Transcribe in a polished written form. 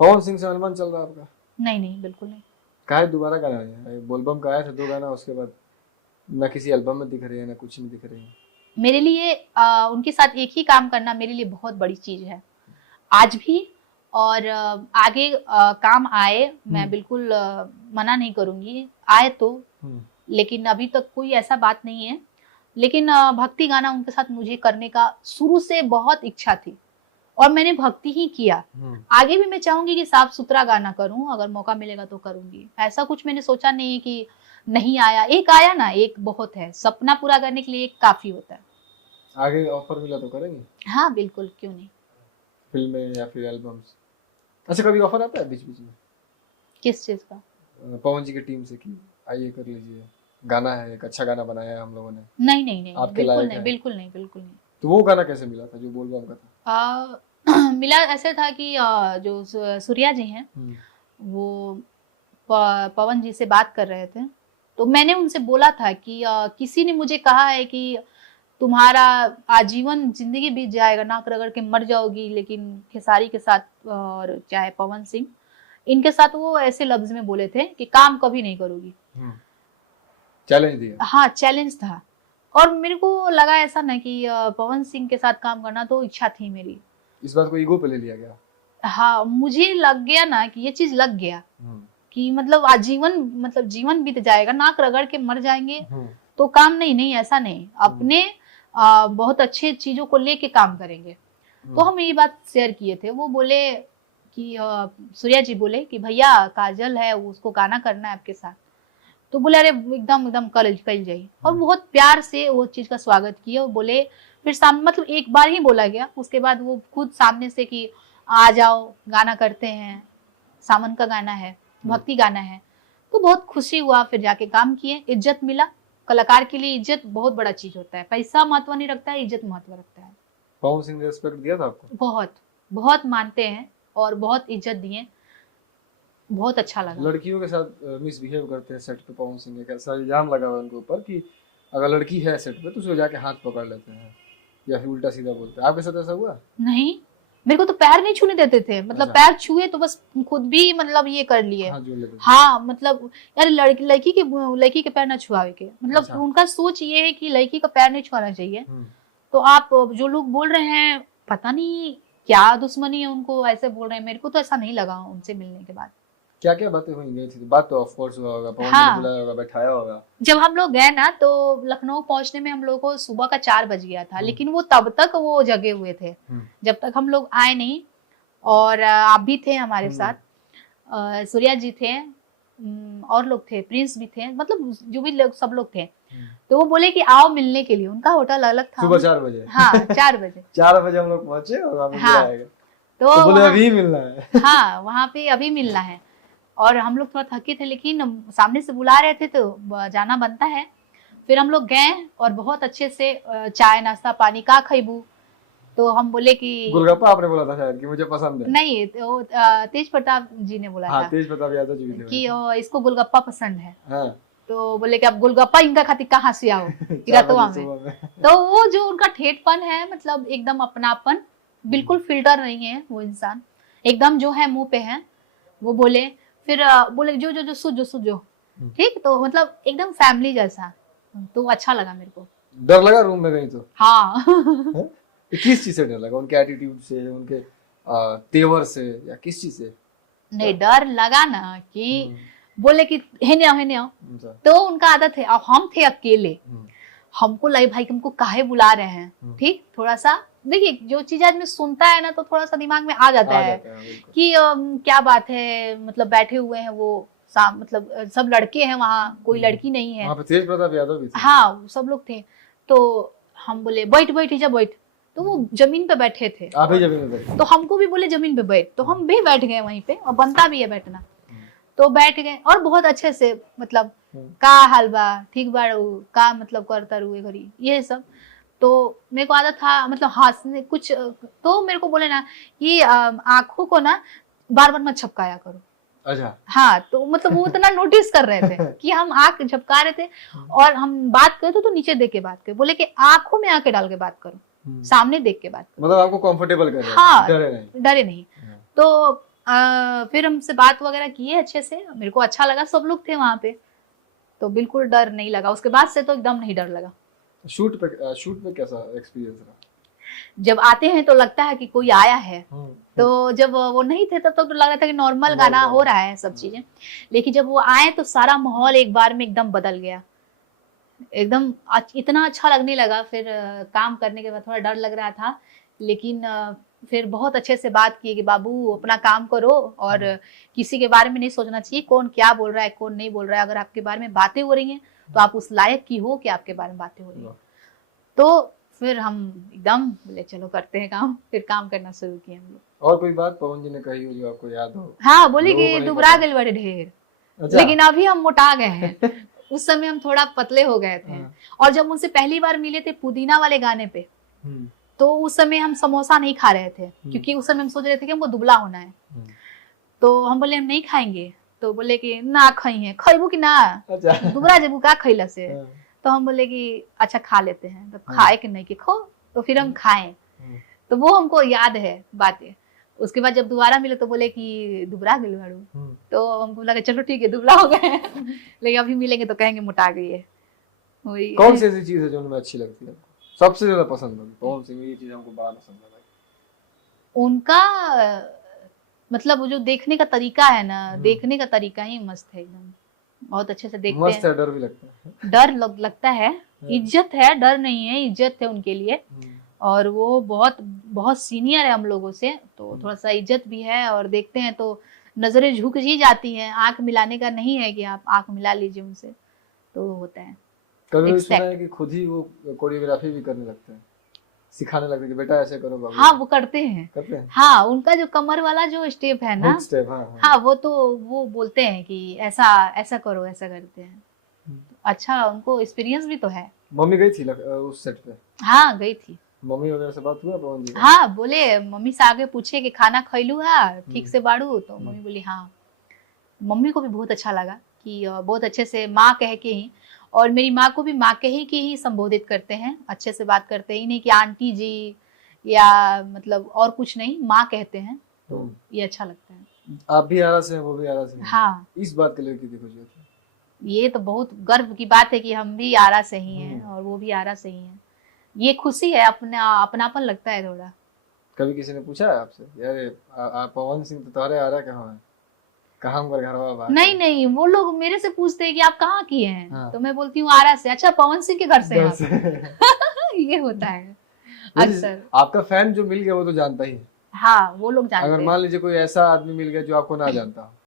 पवन सिंह से अनुमान चल रहा है आपका? नहीं नहीं, बिल्कुल नहीं। काहे दोबारा गाना है? बोलबम का आया था 2 गाना, उसके बाद ना किसी एल्बम में दिख रहे हैं ना कुछ नहीं दिख रहे हैं। मेरे लिए उनके साथ एक ही काम करना मेरे लिए बहुत बड़ी चीज है आज भी, और आगे काम आए मैं बिल्कुल मना नहीं करूंगी, आए तो। लेकिन अभी तक कोई ऐसा बात नहीं है। लेकिन भक्ति गाना उनके साथ मुझे करने का शुरू से बहुत इच्छा थी और मैंने भक्ति ही किया। आगे भी मैं चाहूंगी कि साफ सुथरा गाना करूं, अगर मौका मिलेगा तो करूंगी। ऐसा कुछ मैंने सोचा नहीं है कि नहीं आया, एक आया ना, एक बहुत है। सपना पूरा करने के लिए एक काफी होता है। आगे ऑफर मिला तो करेंगे? हाँ बिल्कुल, क्यों नहीं। फिल्में या फिर एल्बम्स? अच्छा, कभी ऑफर आता है बीच बीच में? किस चीज का? पवन जी की टीम से कि आइए कर लीजिए, गाना है, एक अच्छा गाना बनाया है हम लोगों ने? नहीं नहीं नहीं, आपके बिल्कुल लायक नहीं, है? बिल्कुल नहीं, बिल्कुल नहीं। तो वो गाना कैसे मिला था जो बोलबम का था? मिला ऐसे था कि जो सूर्या जी हैं वो पवन जी से बात कर रहे थे, तो मैंने उनसे बोला था कि किसी ने मुझे कहा है कि तुम्हारा आजीवन जिंदगी बीत जाएगा, नाक रगड़ के मर जाओगी, लेकिन खेसारी के साथ और चाहे पवन सिंह, इनके साथ वो ऐसे लफ्ज में बोले थे कि काम कभी नहीं करोगी। चैलेंज दिया? हाँ, चैलेंज था। और मेरे को लगा ऐसा ना कि पवन सिंह के साथ काम करना तो इच्छा थी मेरी। इस बात को ईगो पे ले लिया गया? हाँ, मुझे लग गया ना कि ये चीज लग गया कि मतलब आजीवन, मतलब जीवन बीत जाएगा, नाक रगड़ के मर जाएंगे तो काम नहीं। नहीं, ऐसा नहीं, अपने बहुत अच्छे चीजों को लेके काम करेंगे। तो हम ये बात शेयर किए थे। वो बोले कि सूर्या जी बोले कि भैया काजल है, उसको गाना करना है आपके साथ। तो बोले अरे एकदम एकदम कल जाइए। और बहुत प्यार से वो चीज का स्वागत किया। वो बोले फिर सामने, मतलब एक बार ही बोला गया, उसके बाद वो खुद सामने से कि आ जाओ गाना करते हैं, सावन का गाना है, भक्ति गाना है। तो बहुत खुशी हुआ। फिर जाके काम किए, इज्जत मिला। कलाकार के लिए इज्जत बहुत बड़ा चीज होता है, पैसा महत्व नहीं रखता है, इज्जत महत्व रखता है। पवन सिंह ने रिस्पेक्ट दिया था आपको? बहुत बहुत मानते हैं और बहुत इज्जत दिए, बहुत अच्छा लगा। लड़कियों के साथ मिसबिहेव करते हैं सेट पे पवन सिंह, एक ऐसा इल्जाम लगा हुआ उनके ऊपर कि अगर लड़की है सेट पे तो उसको जाके हाथ पकड़ लेते हैं या फिर उल्टा सीधा बोलते हैं। आपके साथ ऐसा हुआ? नहीं, मेरे को तो पैर नहीं छूने देते थे। मतलब पैर छुए तो बस खुद भी मतलब ये कर लिए। हाँ, मतलब यार लड़की के पैर ना छुआवे के, मतलब उनका सोच ये है कि लड़की का पैर नहीं छुआना चाहिए। तो आप जो लोग बोल रहे हैं, पता नहीं क्या दुश्मनी है उनको, ऐसे बोल रहे हैं। मेरे को तो ऐसा नहीं लगा उनसे मिलने के बाद। क्या क्या बातें हुई गई थी? बात तो ऑफ कोर्स हुआ होगा, पवन ने बुलाया होगा, बैठाया होगा। जब हम लोग गए ना तो लखनऊ पहुंचने में हम लोगों को सुबह का 4 बज गया था, लेकिन वो तब तक वो जगे हुए थे जब तक हम लोग आए नहीं। और आप भी थे हमारे साथ, सूर्या जी थे, और लोग थे, प्रिंस भी थे, मतलब जो भी लोग, सब लोग थे। तो वो बोले कि आओ मिलने के लिए। उनका होटल अलग था। सुबह 4 बजे? हाँ, 4 बजे। 4 बजे हम लोग पहुंचे और आप बुलाए गए। तो बोले अभी मिलना है। हाँ, वहाँ पे अभी मिलना है। और हम लोग थोड़ा थके थे, लेकिन सामने से बुला रहे थे तो जाना बनता है। फिर हम लोग गए और बहुत अच्छे से चाय नाश्ता पानी का खैबू। तो हम बोले कि गोलगप्पा आपने बोला था शायद कि मुझे पसंद है। नहीं, तो तेज प्रताप जी ने बोला था। तेज प्रताप यादव जी कि इसको गोलगप्पा पसंद है। हाँ। तो बोले कि अब गोलगप्पा इनका खातिर कहाँ से आओ इरातवा में। तो वो जो उनका ठेठपन है, मतलब एकदम अपनापन, बिल्कुल फिल्टर नहीं है वो इंसान, एकदम जो है मुंह पे है। वो बोले, फिर बोले जो जो जो सुजो ठीक। तो मतलब एकदम फैमिली जैसा, तो अच्छा लगा मेरे को। डर लगा रूम में गई तो? हाँ। किस चीज से डर लगा? उनके एटीट्यूड से, उनके तेवर से, या किस चीज से? नहीं, डर लगा ना कि बोले कि हेने आओ। तो उनका आदत है। अब हम थे अकेले, हमको लगे भाई हमको काहे बुला रहे हैं, ठीक। थोड़ा सा देखिए, जो चीज आदमी सुनता है ना तो थोड़ा सा दिमाग में आ जाता है कि क्या बात है, मतलब बैठे हुए हैं वो, मतलब सब लड़के हैं वहाँ, कोई लड़की नहीं है। वहाँ पे तेज प्रताप यादव भी थे? हाँ, सब लोग थे। तो हम बोले बैठ बैठ। तो वो जमीन पे बैठे थे। आप ही जमीन पे बैठे? तो हमको भी बोले जमीन पे बैठ, तो हम भी बैठ गए वहीं पे, और बनता भी है बैठना। तो बैठ गए और बहुत अच्छे से, मतलब का हाल बा, ठीक बा, का मतलब करता रुए घड़ी, ये सब। तो मेरे को आदत था, मतलब हंसने कुछ। तो मेरे को बोले ना कि आंखों को ना बार बार मत झपकाया करो। अच्छा। हाँ, तो मतलब वो इतना नोटिस कर रहे थे कि हम आंख झपका रहे थे, और हम बात करते तो नीचे देख के बात करो। बोले कि आंखों में आंखें डाल के बात करो, सामने देख के बात करो। मतलब आपको कंफर्टेबल कर रहे हैं? हाँ, डरे नहीं? डरे नहीं। तो फिर हमसे बात वगैरह किए अच्छे से, मेरे को अच्छा लगा, सब लोग थे वहां पे, तो बिल्कुल डर नहीं लगा। उसके बाद से तो एकदम नहीं डर लगा। शूट पे कैसा एक्सपीरियंस रहा? जब आते हैं तो लगता है कि कोई आया है, तो जब वो नहीं थे तब तो लग रहा था कि नॉर्मल गाना हो रहा है सब चीजें, लेकिन जब वो आए तो सारा माहौल एक बार में एकदम बदल गया, एकदम इतना अच्छा लगने लगा। फिर काम करने के बाद थोड़ा डर लग रहा था, लेकिन फिर बहुत अच्छे से बात की कि बाबू अपना काम करो और किसी के बारे में नहीं सोचना चाहिए कौन क्या बोल रहा है कौन नहीं बोल रहा है। अगर आपके बारे में बातें हो रही हैं तो आप उस लायक की हो कि आपके बारे में बातें हो रही हैं। तो फिर हम एकदम बोले चलो करते हैं काम, फिर काम करना शुरू किए हम लोग। और कोई बात पवन जी ने कही हो जो आपको याद हो? हाँ, बोले कि दुबरा गए बड़े ढेर। अच्छा। लेकिन अभी हम मोटा गए हैं। उस समय हम थोड़ा पतले हो गए थे। और जब उनसे पहली बार मिले थे पुदीना वाले गाने पे, तो उस समय हम समोसा नहीं खा रहे थे, क्योंकि उस समय हम सोच रहे थे कि हमको दुबला होना है। तो हम बोले हम नहीं खाएंगे, तो बोले कि ना खाई है, खैबू कि ना? अच्छा। दुबरा जेबू का खैला से? तो हम बोले कि अच्छा खा लेते हैं, तो खाए कि नहीं कि खो, तो फिर हम खाएं। तो वो हमको याद है बातें। उसके बाद जब दोबारा मिले तो बोले कि दुबरा गए बाड़ू, तो हमको लगा चलो ठीक है दुबला हो गए। लेकिन अभी मिलेंगे तो कहेंगे मोटा गई है। वही कौन सी ऐसी चीज है जो उनमें अच्छी लगती है आपको, सबसे ज्यादा पसंद है? पवन सिंह ये चीज हमको बड़ा पसंद है। उनका मतलब वो जो देखने का तरीका है ना, देखने का तरीका ही मस्त है एकदम, बहुत अच्छे से देखते मस्त है। डर भी लगता है? डर लगता है, इज्जत है, डर नहीं है, इज्जत है उनके लिए। और वो बहुत बहुत सीनियर है हम लोगों से, तो थोड़ा सा इज्जत भी है। और देखते हैं तो नजरें झुक ही जाती हैं, आंख मिलाने का नहीं है कि आप आंख मिला लीजिए उनसे, तो होता है। कभी सुना है कि खुद ही वो कोरियोग्राफी भी करने लगते हैं, सिखाने लगते हैं कि बेटा ऐसे करो बाबू? हाँ, वो करते हैं। हाँ, उनका जो कमर वाला जो स्टेप है ना, स्टेप, हाँ, वो तो वो बोलते हैं कि ऐसा ऐसा करो, ऐसा करते हैं। अच्छा, उनको एक्सपीरियंस भी तो है। मम्मी गई थी उस सेट पे? हाँ, गई थी। मम्मी वगैरह से बात हुआ पवन जी? हाँ, बोले मम्मी से आगे पूछे कि खाना खैलू है ठीक से बाड़ू, तो मम्मी बोली हाँ। मम्मी को भी बहुत अच्छा लगा कि बहुत अच्छे से माँ कह के ही, और मेरी माँ को भी माँ कह के ही संबोधित करते हैं, अच्छे से बात करते ही नहीं कि आंटी जी या मतलब और कुछ नहीं, माँ कहते हैं, तो ये अच्छा लगता है। आप भी आरा से हैं, वो भी आरा से हैं। हाँ, इस बात के लिए कितनी खुशी होती है? ये तो बहुत गर्व की बात है कि हम भी आरा से ही हैं और वो भी आरा से ही हैं। ये खुशी है, अपनापन लगता है थोड़ा। कभी किसी ने पूछा है आपसे यार पवन सिंह तो तुम्हारे आरा कहाँ है, कहाँ पर घरवा बात? नहीं, वो लोग मेरे से पूछते हैं कि आप कहाँ की हैं? हाँ। तो मैं बोलती हूँ आरा से। अच्छा, पवन सिंह के घर से ये होता है अक्सर। आपका फैन जो मिल गया वो तो जानता ही है। हाँ, वो लोग जानते हैं। अगर मान लीजिए कोई ऐसा आदमी मिल गया जो आपको ना जानता हो,